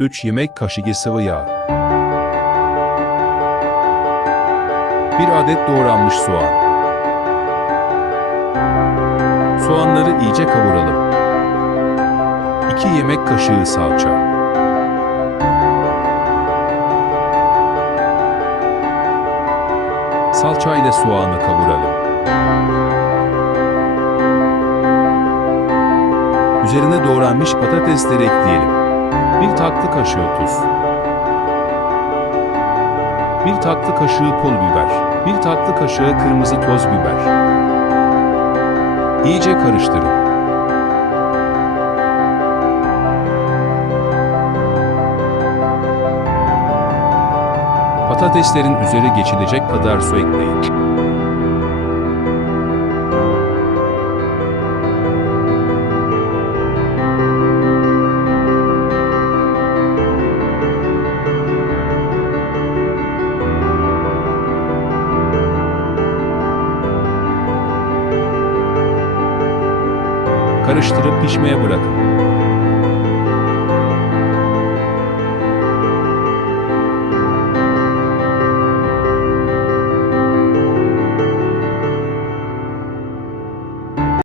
3 yemek kaşığı sıvı yağ. 1 adet doğranmış soğan. Soğanları iyice kavuralım. 2 yemek kaşığı salça. Salça ile soğanı kavuralım. Üzerine doğranmış patatesleri ekleyelim. Tatlı kaşığı tuz. Bir tatlı kaşığı pul biber. Bir tatlı kaşığı kırmızı toz biber. İyice karıştırın. Patateslerin üzeri geçilecek kadar su ekleyin. Karıştırıp pişmeye bırakın.